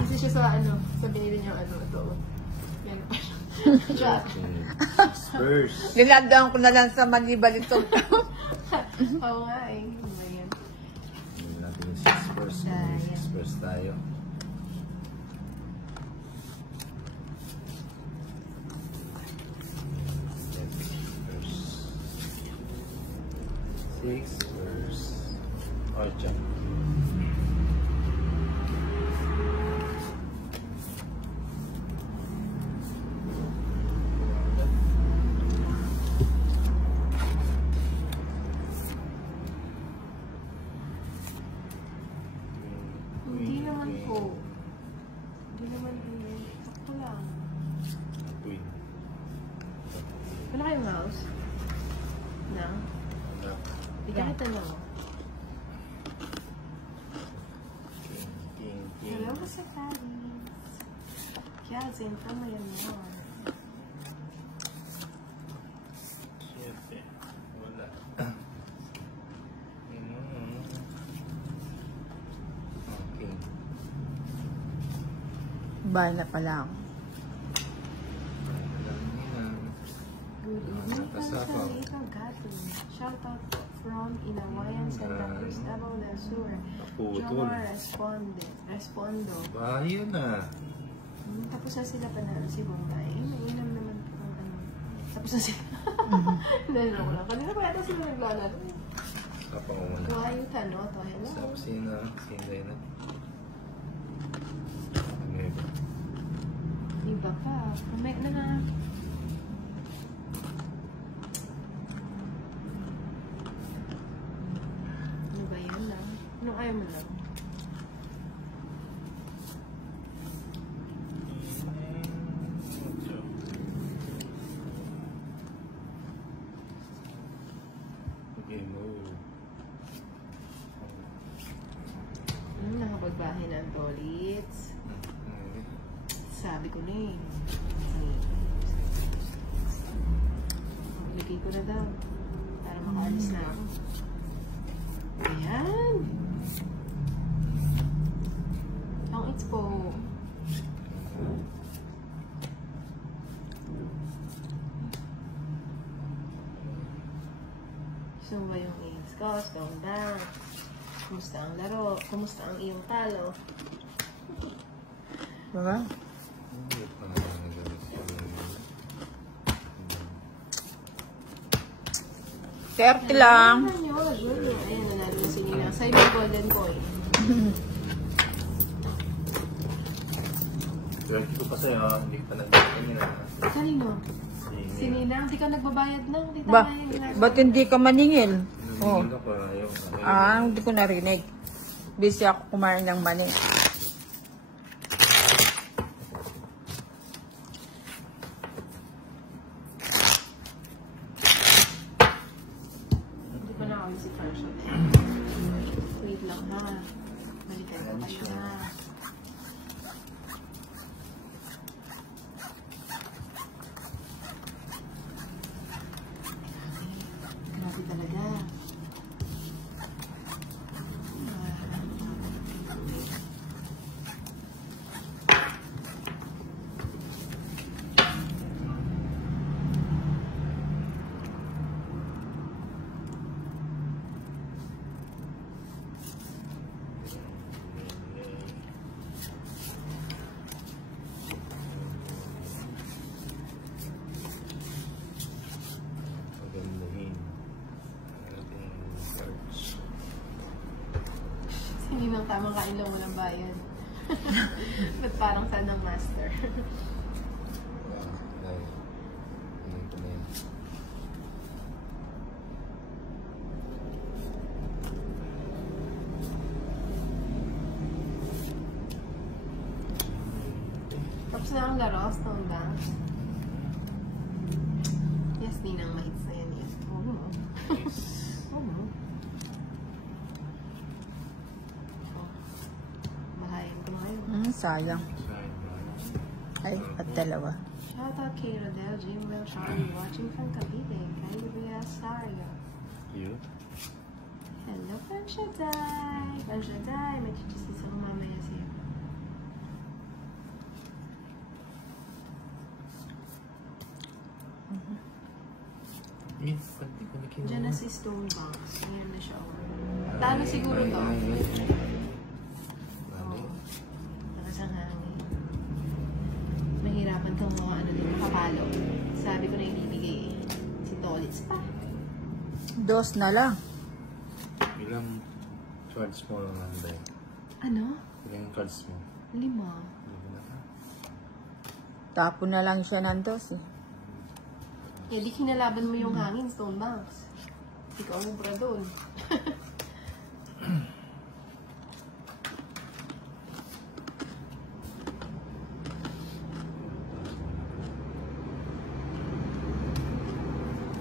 Kasi siya sa sa binili niyo ito. Yan. Spurs. Nilandaan ko na lang sa Manibal ito. Oo nga eh. Ayan. Hindi natin yung Spurs. Spurs tayo. Spurs. Ocho. Hindi naman po. Hindi naman sakto lang. Queen. Wala kayong mouse? No? Wala. Bigyan kita na. King. Hello ka sa Paris. Kaya, zinta mo yan mo. Siyempre. Wala. Okay. Bahay na pala ako. Good evening, Kasama. Pastor Gato. Shout out from Inawayan, Santa Cruz, Davao del Sur. Naputol. Jomar Respondo. Bahay na. Tapos na sila pa na si Bombay. Mainam naman po. Tapos na sila. Hindi na ko lang. Kanina pa yata sila naglalaro. Kapang umana. Kuhayo tanong to. Hello. Sa sina na. Ano ba? Iba pa. Kamay na nga. Ano ba yan lang? Anong ayaw mo lang? Okay, move. Nakapagbahay ng tolits. Sabi ko na eh. Magbigay ko na daw. Para makaalis na ako. Ayan. Ang it's po. Gusto mo ba yung AIDS ko? Stone down. Kumusta ang laro? Kumusta ang iyong talo? Diba? Hindi pa naman ganun. 30 lang. Ayan, nanalo na si Nina. Sa'yo yung golden coin. Pero ito pa sa'yo, hindi pa nag-ito nila. Kanino? Si Nina, hindi ka nagbabayad na. Hindi Ba, tayo yung ba't hindi ka maningil? Oh. Hindi ko ayaw. Hindi ko narinig. Busy ako kumain ng mani. Hindi ko na ako si Farsha. Wait lang ha. Balikan ko kayo ha. Grabe talaga. Magandahin. Ating cards. Hindi nang tamang kain lang walang bayan. Ba't parang sanang master? Ay. Ano ko na yun. Tapos na ang laro, stone dance. Yes, di nang mahits na yan. Yes. Oo. Oo. Bahayin ko ngayon. Sayang. Side ba? Ay, at dalawa. Shoutout kay Rodel, Jim Will, Charlie, watching from Cavite. Kay Luria Sario. You? Hello, Panshaday! Panshaday, may chichisisang Eh, pati ko na kinuha. Diyan na si Stone Box. Ngayon na siya. Talo siguro to. Ano Oo. Nakasang hangin. Mahirapan tong mga ano din, makapalo. Sabi ko na ibibigay eh. Si Tolitz pa. 2 na lang. Ilang cards mo naman ba? Ano? Ilang cards mo? 5. Tapo na lang siya ng 2 eh. Eh, di kinalaban mo yung hangin, Stone Box. Ikaw ang ubra doon.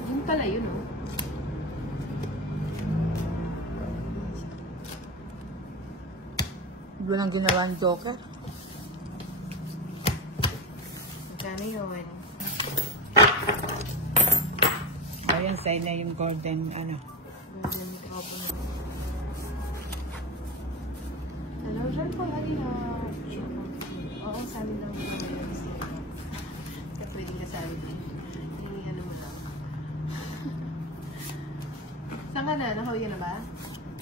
Yun pala yun, oh. Doon ang ginawa ng Joker. Magkano yun? Ayan, sa'yo na yung golden, ano. Golden couple. Hello, John po. Halina. Oo, sabi lang ko ngayon siya. Kaya pwede ka sabi din. Hindi, ano mo lang. Saan ka na? Nakauwi na ba?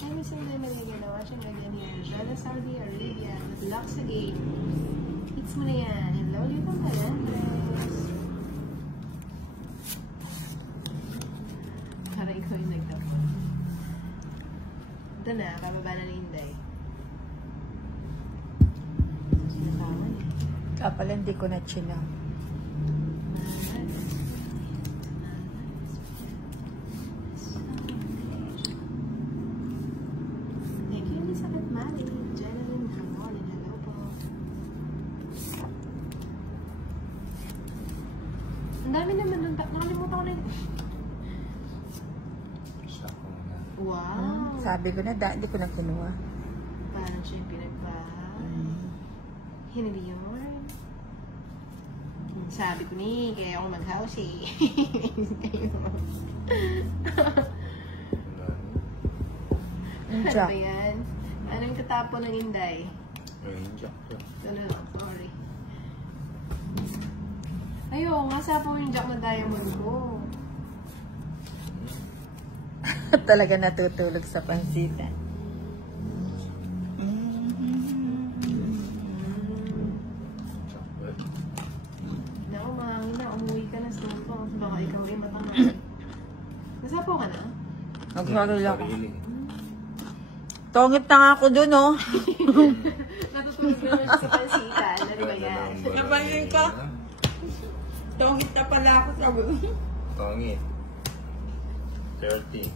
Ay, Miss Emily, na watching again here. Jana, Saudi Arabia. Good luck sa game. Hits mo na yan. Hello, dito ka na. Para ikaw yung nagtapon. Ito na, bababa na ni Inday. Sinatawan eh. Kapala hindi ko na chinaw. Thank you, Elizabeth Mali. Jeneline Hamolin, hello po. Ang dami naman nun. Nakalimutan ko na yun. Siya ko na. Wow. Sabi ko na, hindi ko na kinuha. Parang siya yung pinagpahay. Hindi yun. Sabi ko ni, kaya ako mag-house eh. Yung Ano Jack. ba yan? Anong katapo ng Inday? Ayun, Jack ko. Ito na lang, sorry. Ayun, nga po yung Jack na diamond ko. Talaga natutulog sa pansitan. Jack ko. Naku, mahangin na. Umuwi ka na sa ito. Baka ikaw ay matangay. Nasapo ka na? Nagsaril ako. Sarili. Tongit na nga ako dun, oh. Natutulog na naman sa pansitan. Ano ba yan? Napansin ko. Tongit na pala ako sa Pangit. 30.